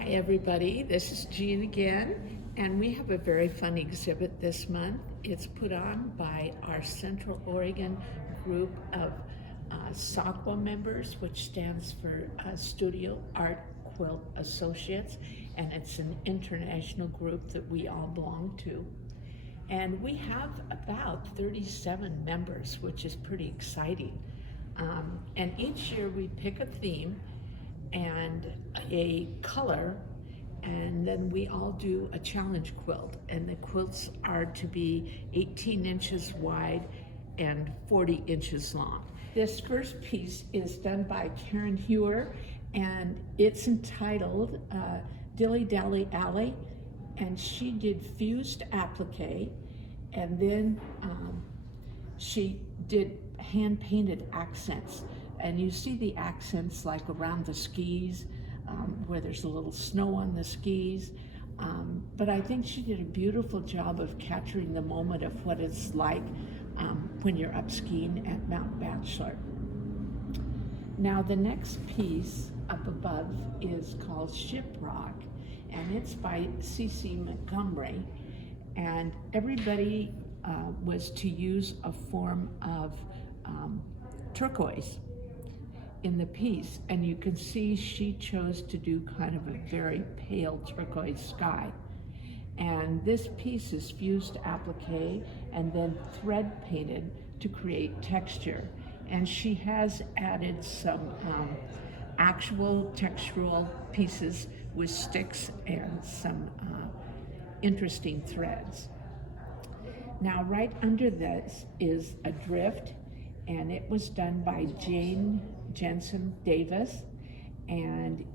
Hi everybody, this is Jean again, and we have a very fun exhibit this month. It's put on by our Central Oregon group of SAQA members, which stands for Studio Art Quilt Associates, and it's an international group that we all belong to. And we have about 37 members, which is pretty exciting. And each year we pick a theme and a color, and then we all do a challenge quilt, and the quilts are to be 18 inches wide and 40 inches long. This first piece is done by Karen Hewer, and it's entitled Dilly Dally Alley, and she did fused applique, and then she did hand-painted accents. And you see the accents like around the skis, where there's a little snow on the skis. But I think she did a beautiful job of capturing the moment of what it's like when you're up skiing at Mount Bachelor. Now the next piece up above is called Shiprock, and it's by C.C. Montgomery. And everybody was to use a form of turquoise in the piece, and you can see she chose to do kind of a very pale turquoise sky. And this piece is fused applique and then thread painted to create texture. And she has added some actual textural pieces with sticks and some interesting threads. Now right under this is a drift, and it was done by Jane Jensen Davis, and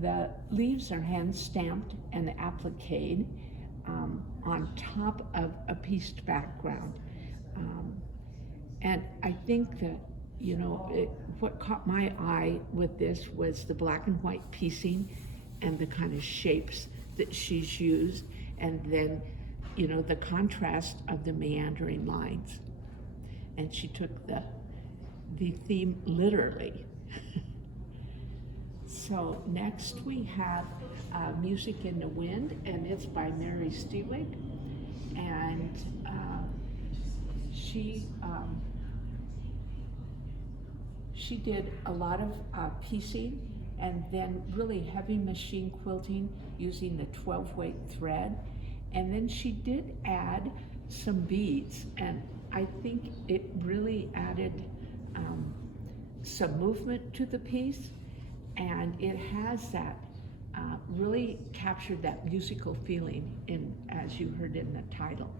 the leaves are hand stamped and appliqued on top of a pieced background. And I think that, you know, what caught my eye with this was the black and white piecing and the kind of shapes that she's used, and then, you know, the contrast of the meandering lines. And she took the theme literally. So next we have Music in the Wind, and it's by Mary Stewig, and she did a lot of piecing and then really heavy machine quilting using the 12-weight thread, and then she did add some beads, and I think it really added some movement to the piece, and it has that really captured that musical feeling as you heard in the title.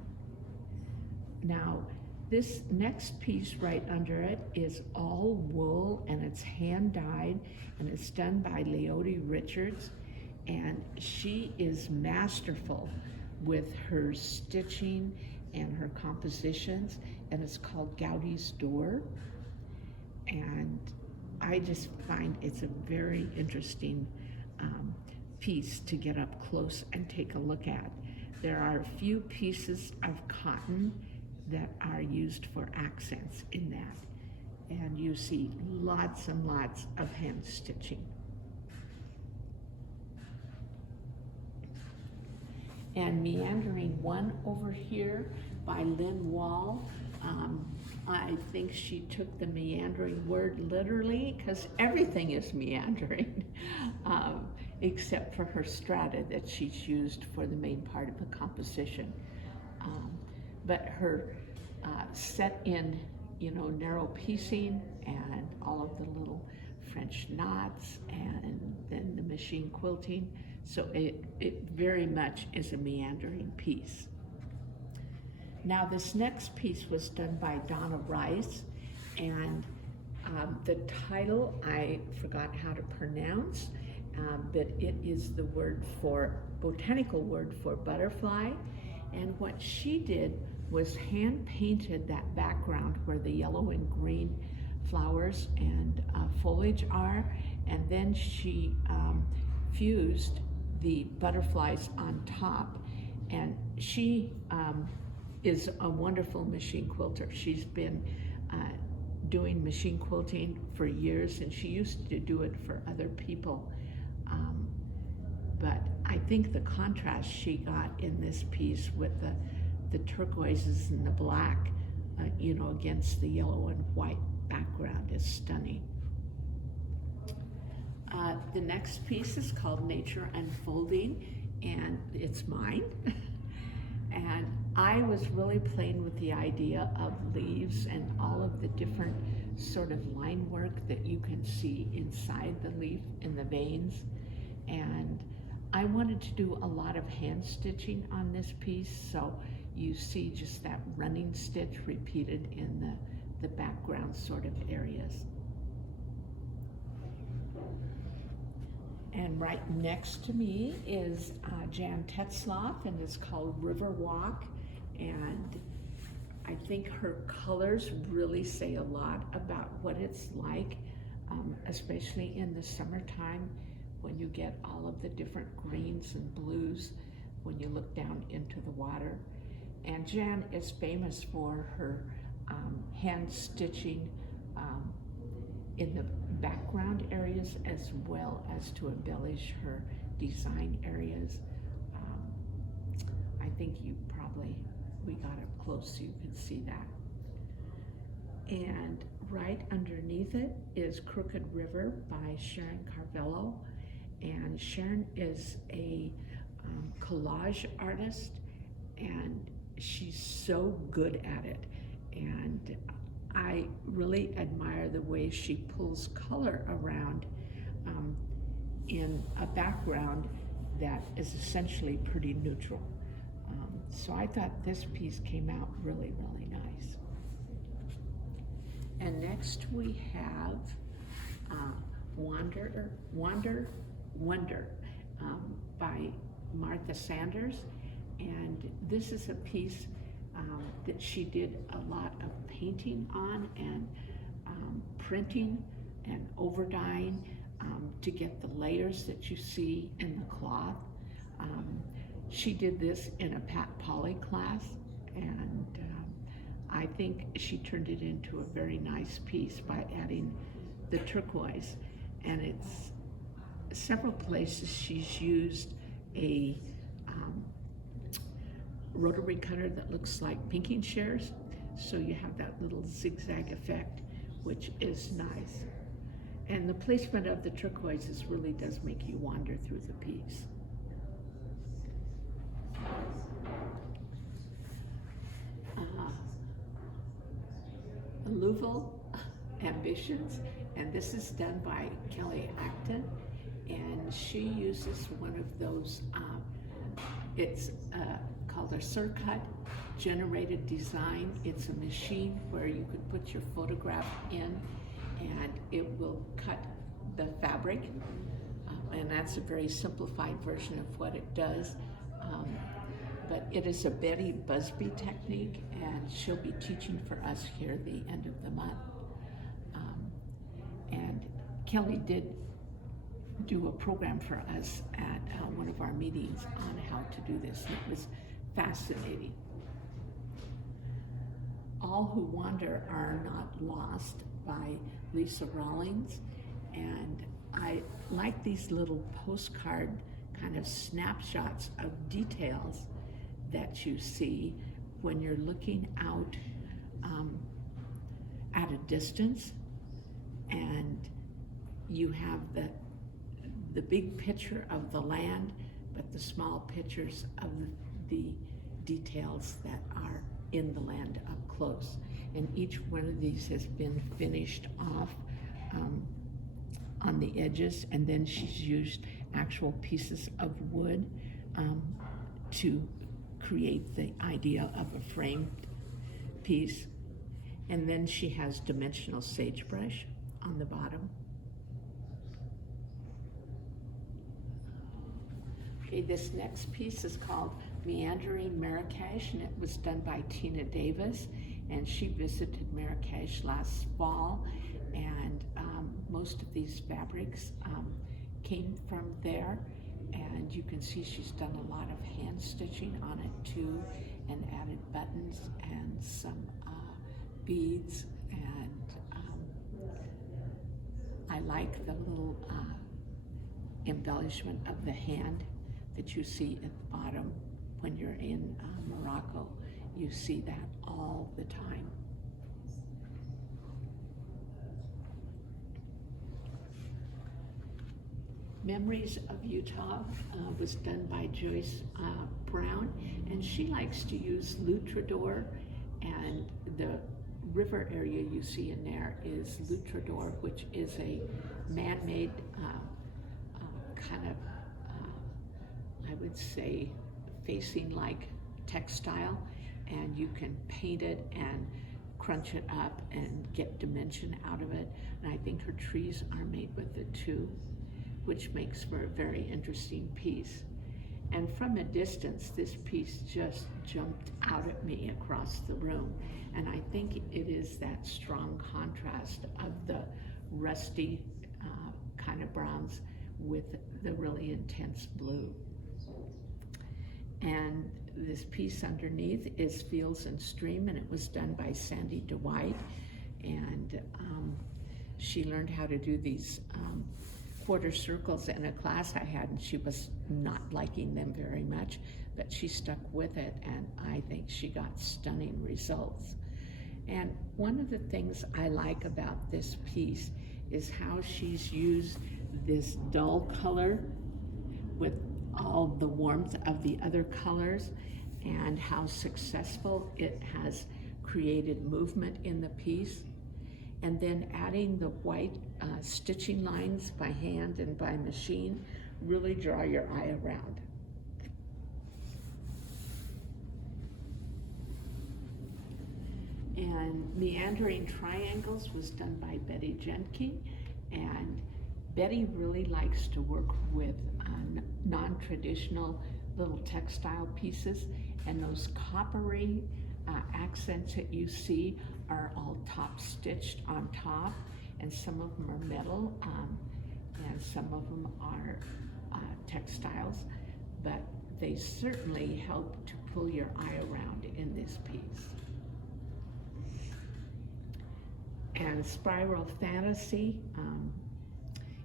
Now this next piece right under it is all wool, and it's hand dyed, and it's done by Leotie Richards, and she is masterful with her stitching and her compositions, and it's called Gowdy's Door. And I just find it's a very interesting piece to get up close and take a look at. There are a few pieces of cotton that are used for accents in that, and you see lots and lots of hand stitching. And Meandering one over here by Lynn Wall. I think she took the meandering word literally, because everything is meandering, except for her strata that she's used for the main part of the composition. But her set in, you know, narrow piecing and all of the little French knots, and then the machine quilting. So it very much is a meandering piece. Now this next piece was done by Donna Rice, and the title I forgot how to pronounce, but it is the botanical word for butterfly. And what she did was hand painted that background where the yellow and green flowers and foliage are, and then she fused the butterflies on top. And she is a wonderful machine quilter. She's been doing machine quilting for years, and she used to do it for other people. but I think the contrast she got in this piece with the turquoises and the black, against the yellow and white background is stunning. The next piece is called Nature Unfolding, and it's mine. And I was really playing with the idea of leaves and all of the different sort of line work that you can see inside the leaf in the veins. And I wanted to do a lot of hand stitching on this piece, so you see just that running stitch repeated in the background sort of areas. And right next to me is Jan Tetzloff, and it's called River Walk. And I think her colors really say a lot about what it's like, especially in the summertime when you get all of the different greens and blues when you look down into the water. And Jan is famous for her hand stitching in the background areas as well as to embellish her design areas. I think we got up close so you can see that. And right underneath it is Crooked River by Sharon Carvello. And Sharon is a collage artist, and she's so good at it. And I really admire the way she pulls color around in a background that is essentially pretty neutral. So I thought this piece came out really, really nice. And next we have Wonder by Martha Sanders. And this is a piece that she did a lot of painting on and printing and over dyeing to get the layers that you see in the cloth. She did this in a Pat Polly class, and I think she turned it into a very nice piece by adding the turquoise. And it's several places she's used a rotary cutter that looks like pinking shears, so you have that little zigzag effect, which is nice. And the placement of the turquoises really does make you wander through the piece. Louisville Ambitions, and this is done by Kelly Acton, and she uses one of those, it's called a Circut generated design. It's a machine where you could put your photograph in and it will cut the fabric, and that's a very simplified version of what it does. But it is a Betty Busby technique, and she'll be teaching for us here at the end of the month. And Kelly did do a program for us at one of our meetings on how to do this, and it was fascinating. All Who Wander Are Not Lost by Lisa Rawlings, and I like these little postcard kind of snapshots of details that you see when you're looking out at a distance, and you have the big picture of the land, but the small pictures of the details that are in the land up close. And each one of these has been finished off on the edges, and then she's used actual pieces of wood to create the idea of a framed piece. And then she has dimensional sagebrush on the bottom. Okay, this next piece is called Meandering Marrakesh, and it was done by Tina Davis, and she visited Marrakesh last fall, and most of these fabrics came from there, and you can see she's done a lot of hand stitching on it too, and added buttons and some beads, and I like the little embellishment of the hand that you see at the bottom when you're in Morocco. You see that all the time. Memories of Utah was done by Joyce Brown, and she likes to use Lutrador, and the river area you see in there is Lutrador, which is a man-made kind of, I would say, facing like textile, and you can paint it and crunch it up and get dimension out of it. And I think her trees are made with it too, which makes for a very interesting piece. And from a distance, this piece just jumped out at me across the room. And I think it is that strong contrast of the rusty kind of browns with the really intense blue. And this piece underneath is Fields and Stream, and it was done by Sandy DeWhite. And she learned how to do these quarter circles in a class I had, and she was not liking them very much, but she stuck with it, and I think she got stunning results. And one of the things I like about this piece is how she's used this dull color with all the warmth of the other colors, and how successful it has created movement in the piece. And then adding the white stitching lines by hand and by machine really draw your eye around. And Meandering Triangles was done by Betty Jenke, and Betty really likes to work with non-traditional little textile pieces, and those coppery accents that you see are all top stitched on top, and some of them are metal, and some of them are textiles, but they certainly help to pull your eye around in this piece. And Spiral Fantasy,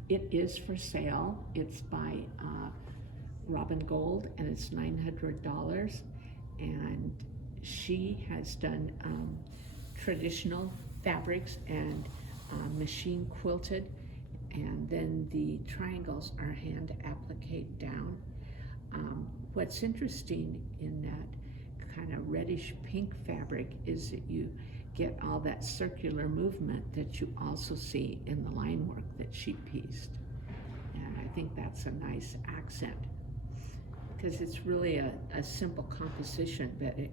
it is for sale. It's by Robin Gold, and it's $900, and she has done traditional fabrics and machine quilted, and then the triangles are hand appliqued down. What's interesting in that kind of reddish pink fabric is that you get all that circular movement that you also see in the line work that she pieced. And I think that's a nice accent, because it's really a simple composition, but it,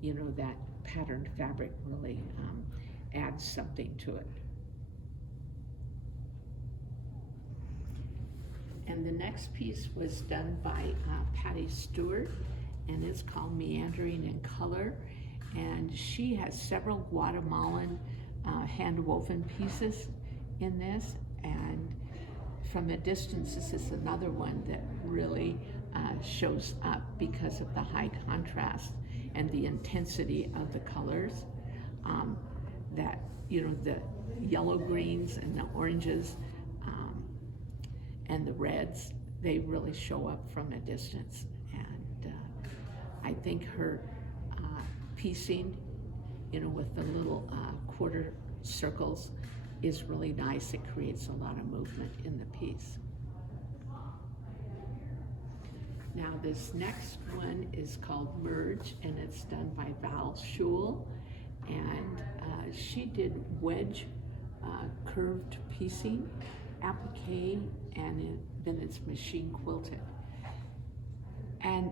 you know, that patterned fabric really adds something to it. And the next piece was done by Patty Stewart, and it's called Meandering in Color. And she has several Guatemalan hand-woven pieces in this, and from a distance, this is another one that really shows up because of the high contrast and the intensity of the colors. That, you know, the yellow greens and the oranges and the reds, they really show up from a distance. And I think her piecing, you know, with the little quarter circles is really nice. It creates a lot of movement in the piece. Now this next one is called Merge, and it's done by Val Schul, and she did wedge curved piecing, applique, and then it's machine quilted. And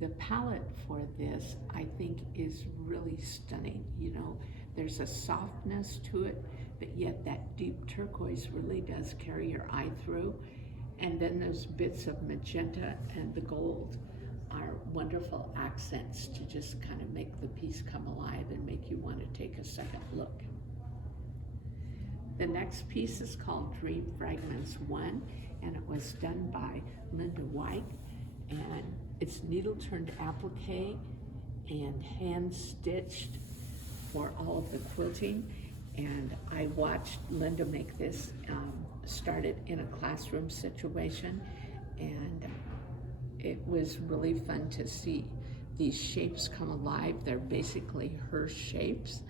the palette for this, I think, is really stunning. You know, there's a softness to it, but yet that deep turquoise really does carry your eye through. And then those bits of magenta and the gold are wonderful accents to just kind of make the piece come alive and make you want to take a second look. The next piece is called Dream Fragments 1, and it was done by Linda White, and it's needle turned applique and hand stitched for all of the quilting. And I watched Linda make this, started in a classroom situation, and it was really fun to see these shapes come alive. They're basically her shapes.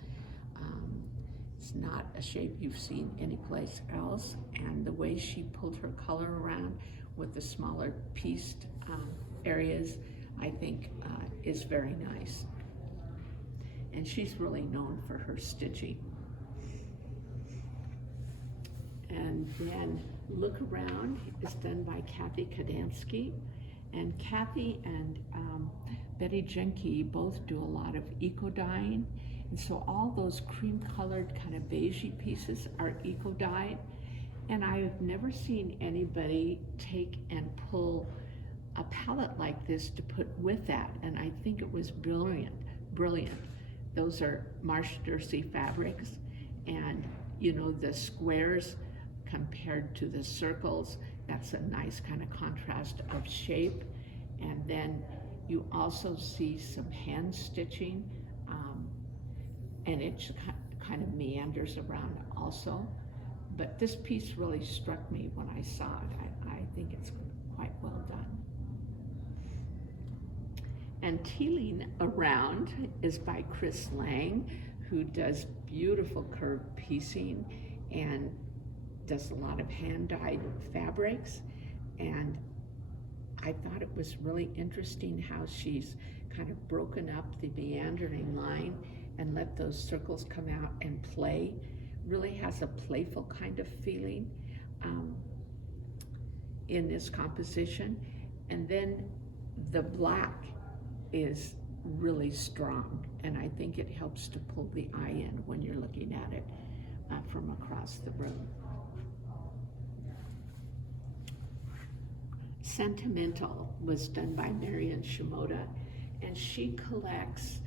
It's not a shape you've seen anyplace else, and the way she pulled her color around with the smaller pieced areas, I think is very nice. And she's really known for her stitching. And then Look Around is done by Kathy Kadansky. And Kathy and Betty Jenke both do a lot of eco-dyeing. And so all those cream-colored kind of beigey pieces are eco-dyed. And I've never seen anybody take and pull a palette like this to put with that. And I think it was brilliant, brilliant. Those are Marsh Jersey fabrics. And you know, the squares compared to the circles, that's a nice kind of contrast of shape. And then you also see some hand stitching, and it kind of meanders around also. But this piece really struck me when I saw it. I think it's quite well done. And Teeling Around is by Chris Lang, who does beautiful curved piecing and does a lot of hand-dyed fabrics. And I thought it was really interesting how she's kind of broken up the meandering line and let those circles come out and play. Really has a playful kind of feeling in this composition. And then the black is really strong, and I think it helps to pull the eye in when you're looking at it from across the room. Sentimental was done by Marian Shimoda, and she collects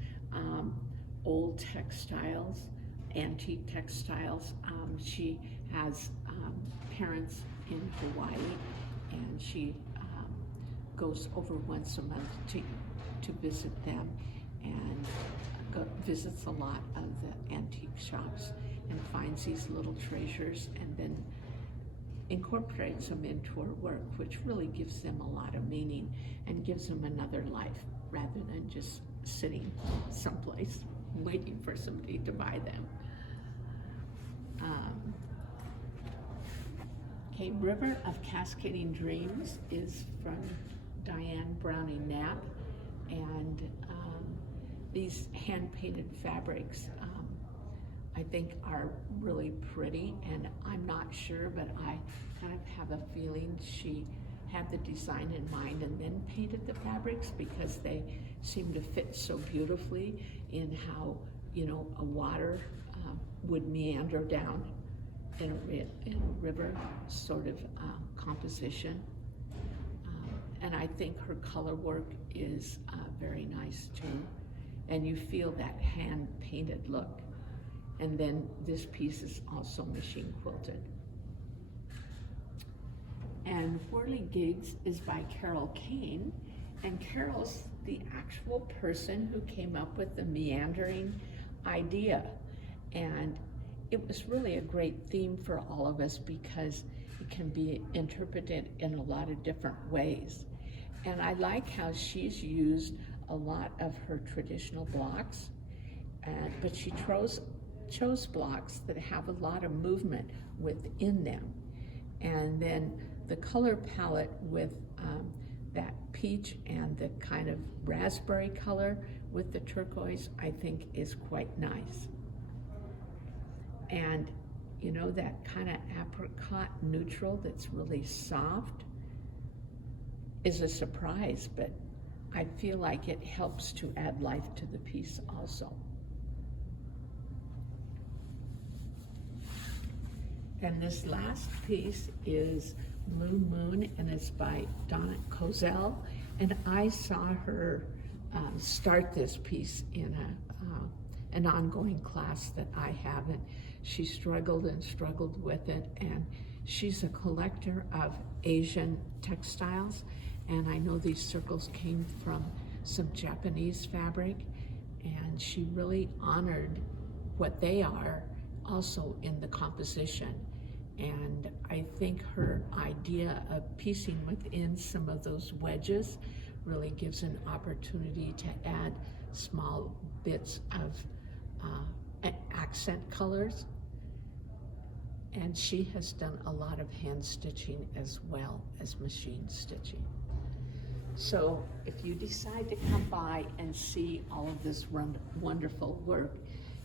old textiles, antique textiles. She has parents in Hawaii, and she goes over once a month to visit them, and visits a lot of the antique shops and finds these little treasures and then incorporates them into her work, which really gives them a lot of meaning and gives them another life rather than just sitting someplace waiting for somebody to buy them. Okay, River of Cascading Dreams is from Diane Browning Knapp, and these hand-painted fabrics I think are really pretty, and I'm not sure, but I kind of have a feeling she had the design in mind and then painted the fabrics, because they seem to fit so beautifully in how, you know, a water would meander down in a river sort of composition. And I think her color work is very nice too. And you feel that hand-painted look. And then this piece is also machine quilted. And Whirly Gigs is by Carol Kane. And Carol's the actual person who came up with the meandering idea. And it was really a great theme for all of us, because it can be interpreted in a lot of different ways. And I like how she's used a lot of her traditional blocks, but she chose blocks that have a lot of movement within them. And then the color palette with that peach and the kind of raspberry color with the turquoise, I think is quite nice. And you know, that kind of apricot neutral that's really soft is a surprise, but I feel like it helps to add life to the piece also. And this last piece is Blue Moon, and it's by Donna Kozel. And I saw her start this piece in an ongoing class that I have, and she struggled and struggled with it. And she's a collector of Asian textiles, and I know these circles came from some Japanese fabric, and she really honored what they are also in the composition. And I think her idea of piecing within some of those wedges really gives an opportunity to add small bits of accent colors. And she has done a lot of hand stitching as well as machine stitching. So if you decide to come by and see all of this wonderful work,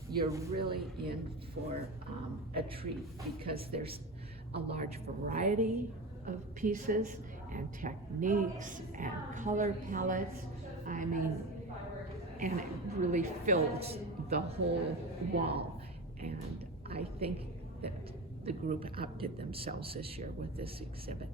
you're really in for a treat, because there's a large variety of pieces and techniques and color palettes. I mean, and it really fills the whole wall. And I think that the group outdid themselves this year with this exhibit.